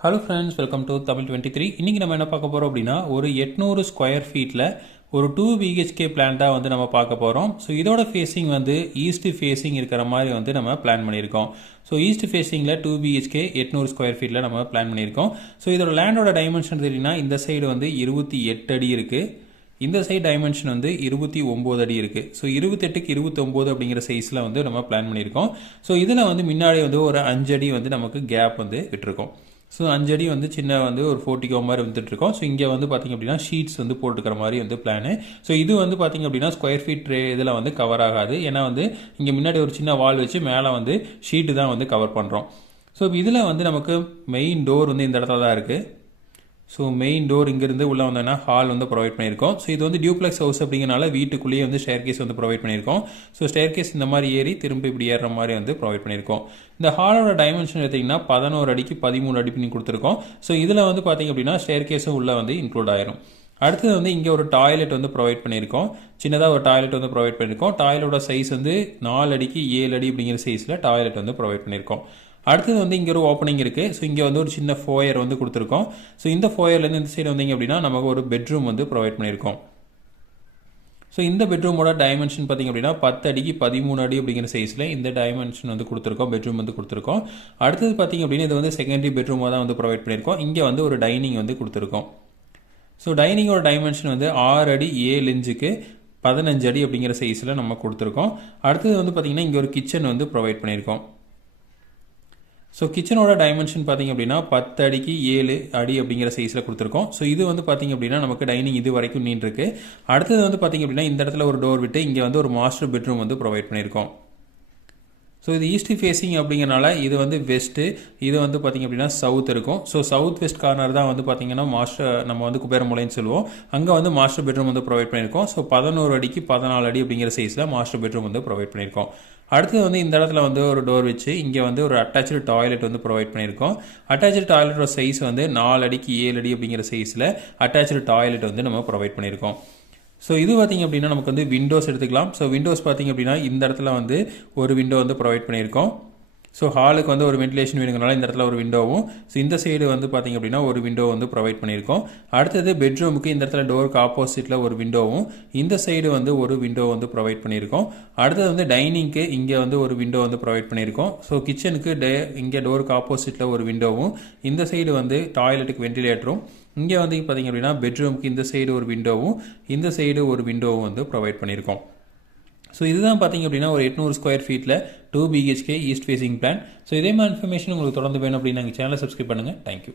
Hello friends welcome to Tamil twenty three இன்றைக்கி நம்ம என்ன பார்க்க போகிறோம் அப்படின்னா ஒரு எட்நூறு ஸ்கொயர் ஃபீட்டில் ஒரு டூ பிஹெச்கே பிளான்ட்டாக வந்து நம்ம பார்க்க போகிறோம் ஸோ இதோட ஃபேஸிங் வந்து ஈஸ்ட் ஃபேஸிங் இருக்கிற மாதிரி வந்து நம்ம பிளான் பண்ணியிருக்கோம். ஸோ ஈஸ்ட் ஃபேஸிங்கில் டூ பிஹெச்கே எட்நூறு ஸ்கொயர் ஃபீட்டில் நம்ம பிளான் பண்ணியிருக்கோம். ஸோ இதோட லேண்டோட டைமென்ஷன் தெரியுன்னா இந்த சைடு வந்து இருபத்தி எட்டு அடி இருக்குது இந்த சைடு டைமென்ஷன் வந்து இருபத்தி ஒம்பது அடி இருக்குது ஸோ இருபத்தெட்டுக்கு இருபத்தொம்போது அப்படிங்கிற சைஸில் வந்து நம்ம பிளான் பண்ணியிருக்கோம். ஸோ இதில் வந்து முன்னாடி வந்து ஒரு அஞ்சடி வந்து நமக்கு கேப் வந்து விட்டுருக்கோம். ஸோ அஞ்சு அடி வந்து சின்ன வந்து ஒரு ஃபோர்ட்டிக்கோ மாதிரி வந்துட்டுருக்கோம். ஸோ இங்கே வந்து பார்த்திங்க அப்படின்னா ஷீட்ஸ் வந்து போட்டுக்கிற மாதிரி வந்து பிளானு ஸோ இது வந்து பார்த்திங்க அப்படின்னா ஸ்கொயர் ஃபீட் ட்ரே இதில் வந்து கவர் ஆகாது. ஏன்னா வந்து இங்கே முன்னாடி ஒரு சின்ன வால் வச்சு மேலே வந்து ஷீட்டு தான் வந்து கவர் பண்ணுறோம் ஸோ இதில் வந்து நமக்கு மெயின் டோர் வந்து இந்த இடத்துல தான் இருக்குது ஸோ மெயின் டோர் இங்கேருந்து உள்ளே வந்தோன்னா ஹால் வந்து ப்ரொவைட் பண்ணியிருக்கோம். ஸோ இது வந்து டியூப்ளெக்ஸ் ஹவுஸ் அப்படிங்கிறனால வீட்டுக்குள்ளேயே வந்து ஸ்டேர் கேஸ் வந்து ப்ரொவைட் பண்ணியிருக்கோம். ஸோ ஸ்டேர் கேஸ் இந்த மாதிரி ஏறி திரும்ப இப்படி ஏறுற மாதிரி வந்து ப்ரொவைட் பண்ணியிருக்கோம். இந்த ஹாலோட டைமென்ஷன் எடுத்திங்கன்னா பதினோரு அடிக்கு பதிமூணு அடி பண்ணி கொடுத்துருக்கோம். ஸோ இதில் வந்து பார்த்திங்க அப்படின்னா ஸ்டேர் கேஸும் உள்ளே வந்து இன்க்ளூட் ஆயிரும். அடுத்தது வந்து இங்கே ஒரு டாய்லெட் வந்து ப்ரொவைட் பண்ணியிருக்கோம். சின்னதாக ஒரு டாய்லெட் வந்து ப்ரொவைட் பண்ணியிருக்கோம். டாய்லெட்டோட சைஸ் வந்து நாலு அடிக்கு ஏழு அடி அப்படிங்கிற சைஸில் டாய்லெட் வந்து ப்ரொவைட் பண்ணியிருக்கோம். அடுத்தது வந்து இங்கே ஒரு ஓப்பனிங் இருக்குது ஸோ இங்கே வந்து ஒரு சின்ன ஃபோயர் வந்து கொடுத்துருக்கோம். ஸோ இந்த ஃபோயர்லேருந்து இந்த சைடு வந்தீங்க அப்படின்னா நமக்கு ஒரு பெட்ரூம் வந்து ப்ரொவைட் பண்ணியிருக்கோம். ஸோ இந்த பெட்ரூமோட டைமென்ஷன் பார்த்திங்க அப்படின்னா பத்து அடிக்கு பதிமூணு அடி அப்படிங்கிற சைஸில் இந்த டைமென்ஷன் வந்து கொடுத்துருக்கோம். பெட்ரூம் வந்து கொடுத்துருக்கோம். அடுத்தது பார்த்திங்க அப்படின்னா இது வந்து செகண்டரி பெட்ரூமாக தான் வந்து ப்ரொவைட் பண்ணியிருக்கோம். இங்கே வந்து ஒரு டைனிங் வந்து கொடுத்துருக்கோம். ஸோ டைனிங்கோட டைமென்ஷன் வந்து ஆறு அடி ஏழு இன்ச்சுக்கு பதினஞ்சு அடி அப்படிங்கிற சைஸில் நம்ம கொடுத்துருக்கோம். அடுத்தது வந்து பார்த்திங்கன்னா இங்கே ஒரு கிச்சன் வந்து ப்ரொவைட் பண்ணியிருக்கோம். ஸோ கிச்சனோட டைமென்ஷன் பார்த்திங்க அப்படின்னா பத்து அடிக்கு ஏழு அடி அப்படிங்கிற சைஸில் கொடுத்துருக்கோம். ஸோ இது வந்து பார்த்திங்க அப்படின்னா நமக்கு டைனிங் இது வரைக்கும் நீண்டிருக்கு. அடுத்தது வந்து பார்த்திங்க அப்படின்னா இந்த இடத்துல ஒரு டோர் விட்டு இங்கே வந்து ஒரு மாஸ்டர் பெட்ரூம் வந்து ப்ரொவைட் பண்ணியிருக்கோம். ஸோ இது ஈஸ்ட் ஃபேஸிங் அப்படிங்கிறனால இது வந்து வெஸ்ட்டு இது வந்து பார்த்திங்க அப்படின்னா சவுத் இருக்கும். ஸோ சவுத் வெஸ்ட் கார்னர் தான் வந்து பார்த்திங்கன்னா மாஸ்டர் நம்ம வந்து குபேரமுலைன்னு சொல்லுவோம். அங்கே வந்து மாஸ்டர் பெட்ரூம் வந்து ப்ரொவைட் பண்ணியிருக்கோம். ஸோ பதினோரு அடிக்கு பதினாலு அடி அப்படிங்கிற சைஸில் மாஸ்டர் பெட்ரூம் வந்து ப்ரொவைட் பண்ணியிருக்கோம். அடுத்தது வந்து இந்த இடத்துல வந்து ஒரு டோர் வச்சு இங்கே வந்து ஒரு அட்டாச்சு டாய்லெட் வந்து ப்ரொவைட் பண்ணியிருக்கோம். அட்டாச்சு டாய்லெட்டோட சைஸ் வந்து நாலு அடிக்கு ஏழு அடி அப்படிங்கிற சைஸில் அட்டாச்சு டாய்லெட் வந்து நம்ம ப்ரொவைட் பண்ணியிருக்கோம். ஸோ இது பார்த்திங்க அப்படின்னா நமக்கு வந்து விண்டோஸ் எடுத்துக்கலாம். ஸோ விண்டோஸ் பார்த்திங்க அப்படின்னா இந்த இடத்துல வந்து ஒரு விண்டோ வந்து ப்ரொவைட் பண்ணியிருக்கோம். ஸோ ஹாலுக்கு வந்து ஒரு வென்டிலேஷன் வேணுங்கிறனால இந்த இடத்துல ஒரு விண்டோவும் ஸோ இந்த சைடு வந்து பார்த்திங்க அப்படின்னா ஒரு விண்டோ வந்து ப்ரொவைட் பண்ணியிருக்கோம். அடுத்தது பெட்ரூமுக்கு இந்த இடத்துல டோருக்கு ஆப்போசிட்டில் ஒரு விண்டோவும் இந்த சைடு வந்து ஒரு விண்டோ வந்து ப்ரொவைட் பண்ணியிருக்கோம். அடுத்தது வந்து டைனிங்க்கு இங்கே வந்து ஒரு விண்டோ வந்து ப்ரொவைட் பண்ணியிருக்கோம். ஸோ கிச்சனுக்கு டே இங்கே டோருக்கு ஆப்போசிட்டில் ஒரு விண்டோவும் இந்த சைடு வந்து டாய்லெட்டுக்கு வென்டிலேட்டரும் இங்கே வந்து பார்த்திங்க அப்படின்னா பெட்ரூமுக்கு இந்த சைடு ஒரு விண்டோவும் இந்த சைடு ஒரு விண்டோவும் வந்து ப்ரொவைட் பண்ணியிருக்கோம். ஸோ இதுதான் பார்த்தீங்க அப்படின்னா ஒரு எட்நூறு ஸ்கொயர் ஃபீட்டில் two BHK east facing plan so இதே மாதிரி இன்ஃபர்மேஷன் உங்களுக்கு தொடர்ந்து வேணும் அப்படின்னு நாங்கள் சேனலை சப்ஸ்கிரைப் பண்ணுங்கள் தேங்க்யூ